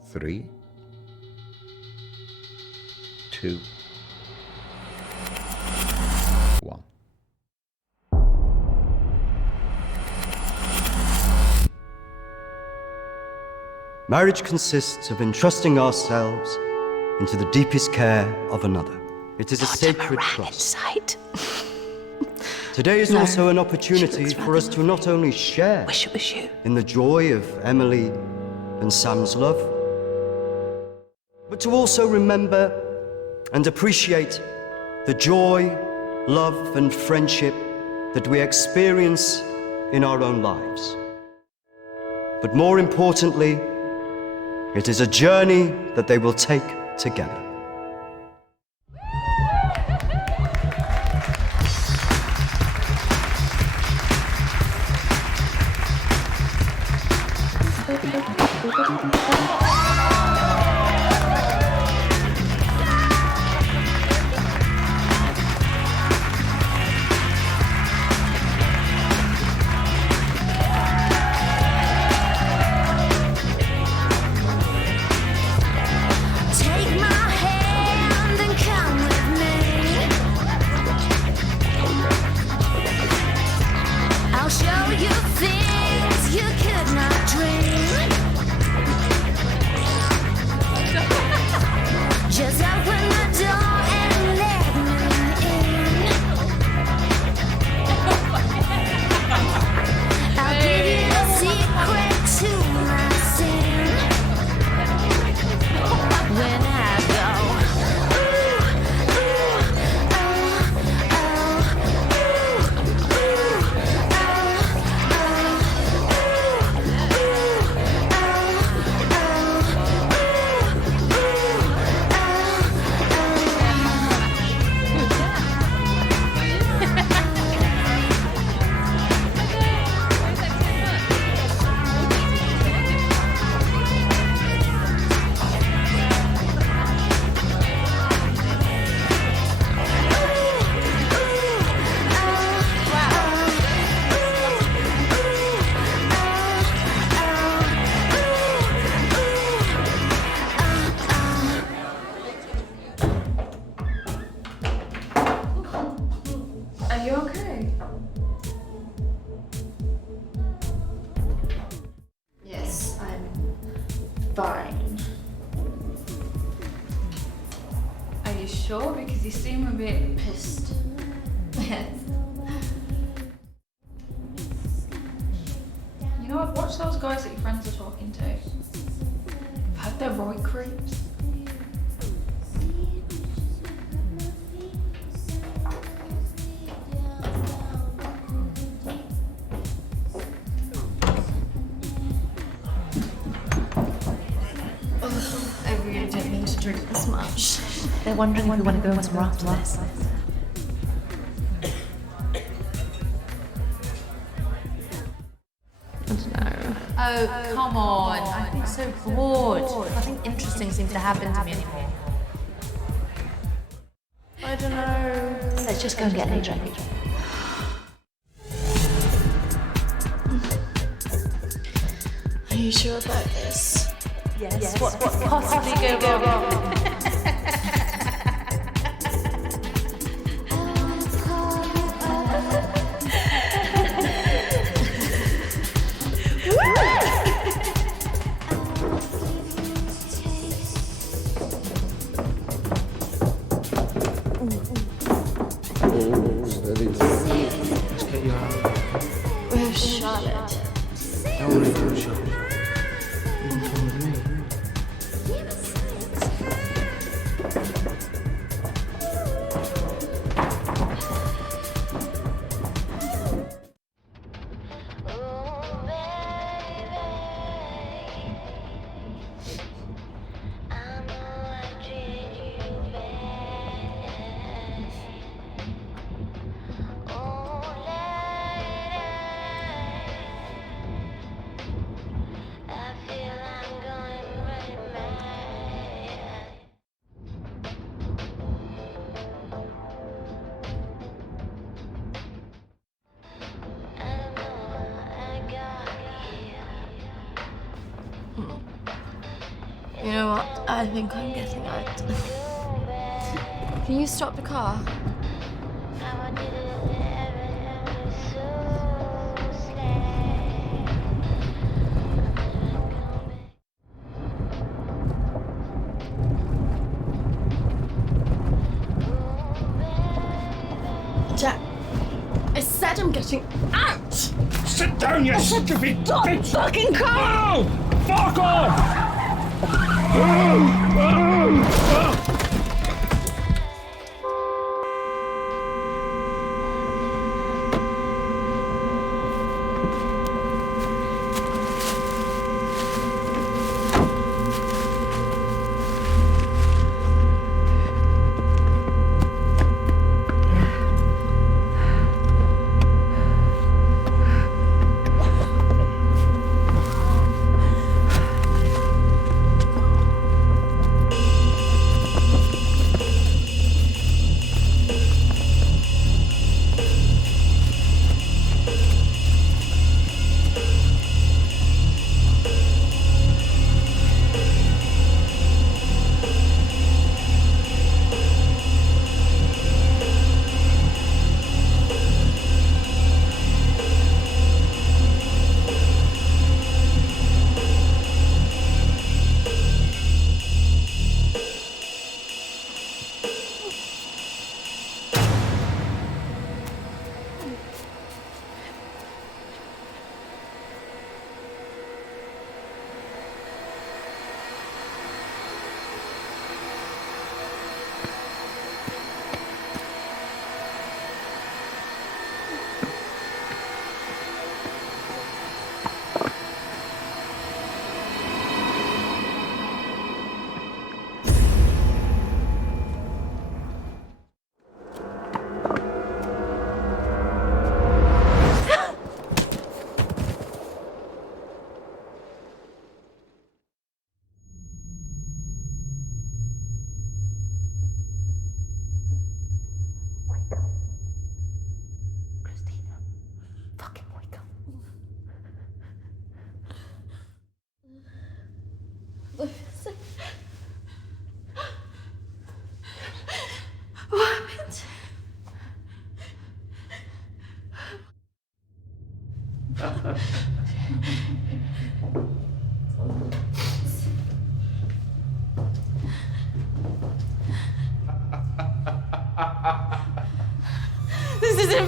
3, 2, 1. Marriage consists of entrusting ourselves into the deepest care of another. It is a sacred trust. Today is also an opportunity for us to not only share in the joy of Emily and Sam's love, but to also remember and appreciate the joy, love, and friendship that we experience in our own lives. But more importantly, it is a journey that they will take together. I'll show you things fine. Are you sure? Because you seem a bit Pissed. Yes. You know, I've watched those guys that your friends are talking to. I've heard they're right creeps. I really didn't mean to drink this much. They're wondering if we want to go somewhere after this. Oh, come on. I've been so bored. Nothing interesting seems to happen to me anymore. I don't know. Let's just go and get a drink. Are you sure about this? Yes. What could possibly go wrong? Let's get you out. Where's Charlotte? Don't worry about Charlotte. You can come with me. You know what? I think I'm getting out. Can you stop the car? Jack, I said I'm getting out! Sit down, you stupid Stop bitch! fucking car! No! Fuck off!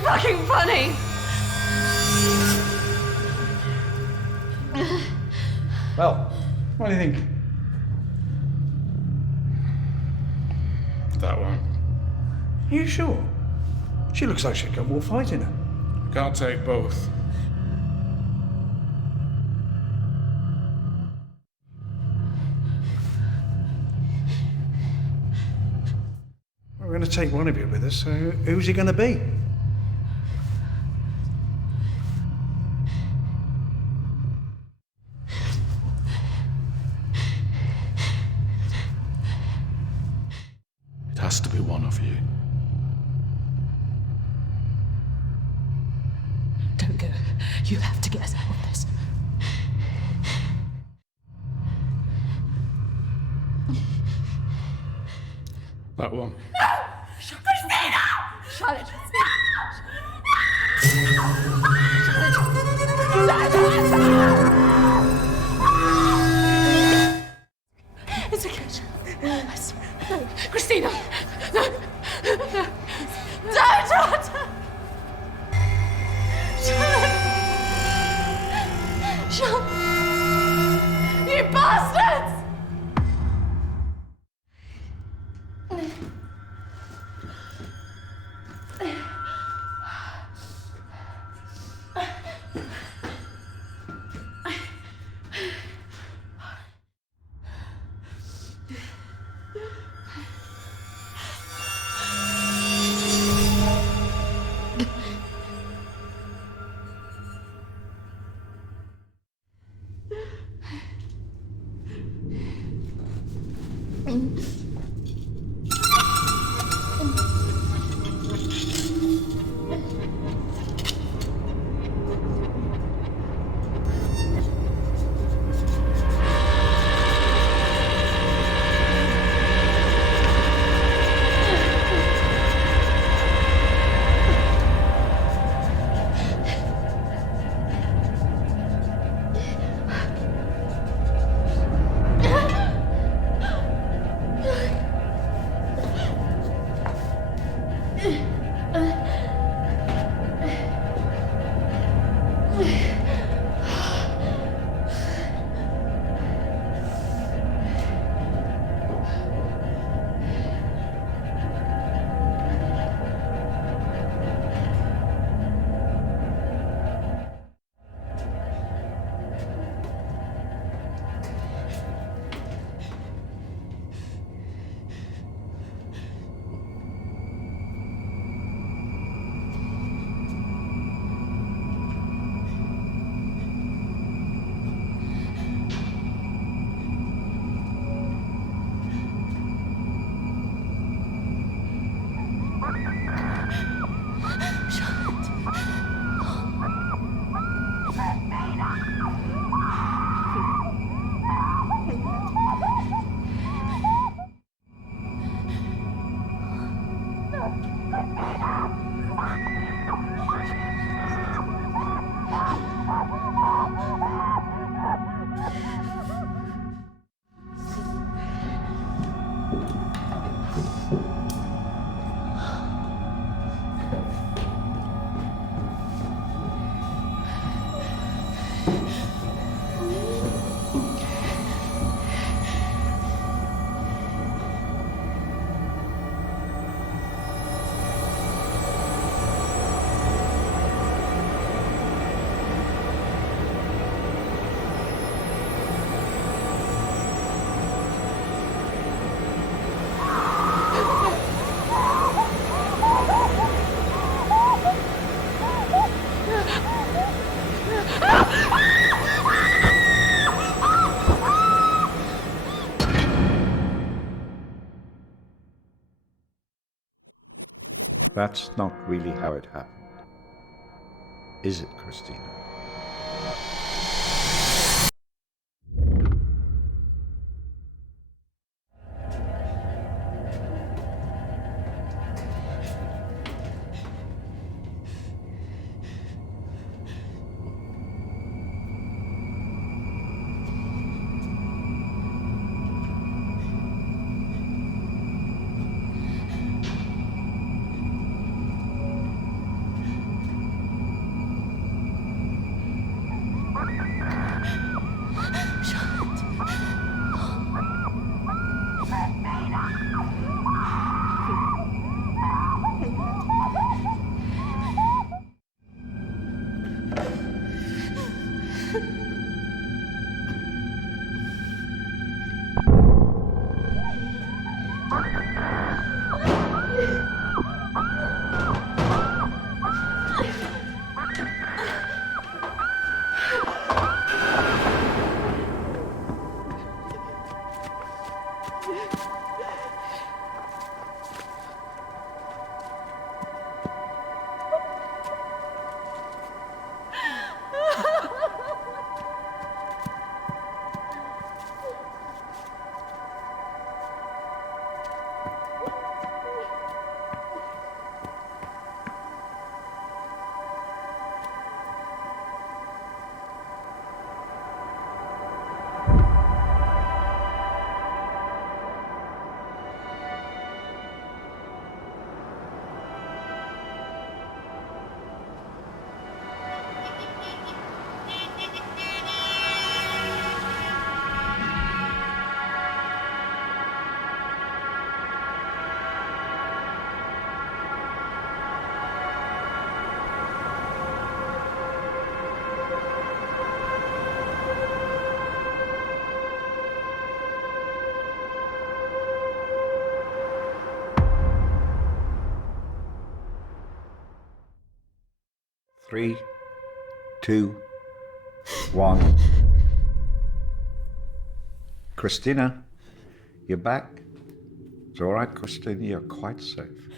fucking funny! Well, what do you think? That one. Are you sure? She looks like she's got more fight in her. Can't take both. We're going to take one of you with us, so who's he going to be? It has to be one of you. Don't go. You have to get us out of this. That one. Christina! Charlotte. It's okay. I swear. No. Christina! No! No! Don't! Charlotte! You bastards! That's not really how it happened. Is it, Christina? 3, 2, 1. Christina, you're back. It's all right, Christina, you're quite safe.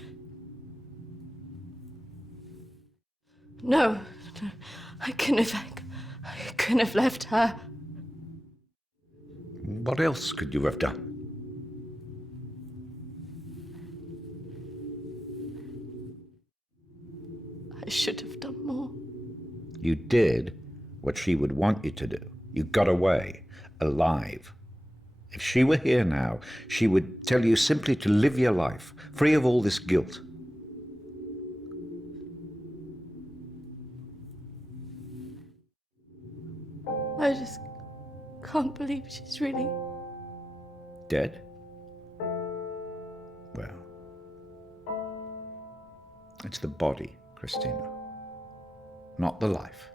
No, I couldn't have left her. What else could you have done? I should have done more. You did what she would want you to do. You got away, alive. If she were here now, she would tell you simply to live your life, free of all this guilt. I just can't believe she's really... Dead? Well, it's the body, Christina, not the life.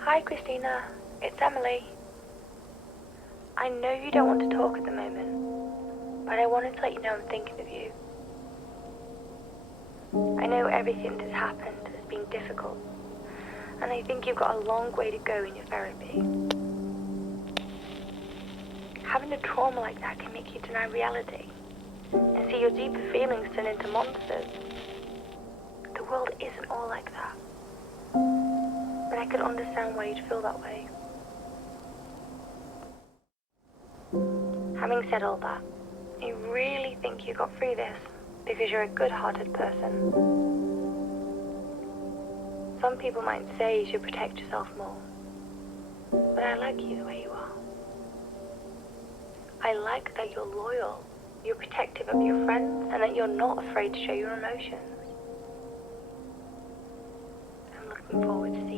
Hi, Christina. It's Emily. I know you don't want to talk at the moment, but I wanted to let you know I'm thinking of you. I know everything that's happened has been difficult, and I think you've got a long way to go in your therapy. Having a trauma like that can make you deny reality and see your deeper feelings turn into monsters. The world isn't all like that. But I could understand why you'd feel that way. Having said all that, I really think you got through this because you're a good-hearted person. Some people might say you should protect yourself more, but I like you the way you are. I like that you're loyal, you're protective of your friends, and that you're not afraid to show your emotions. I'm looking forward to seeing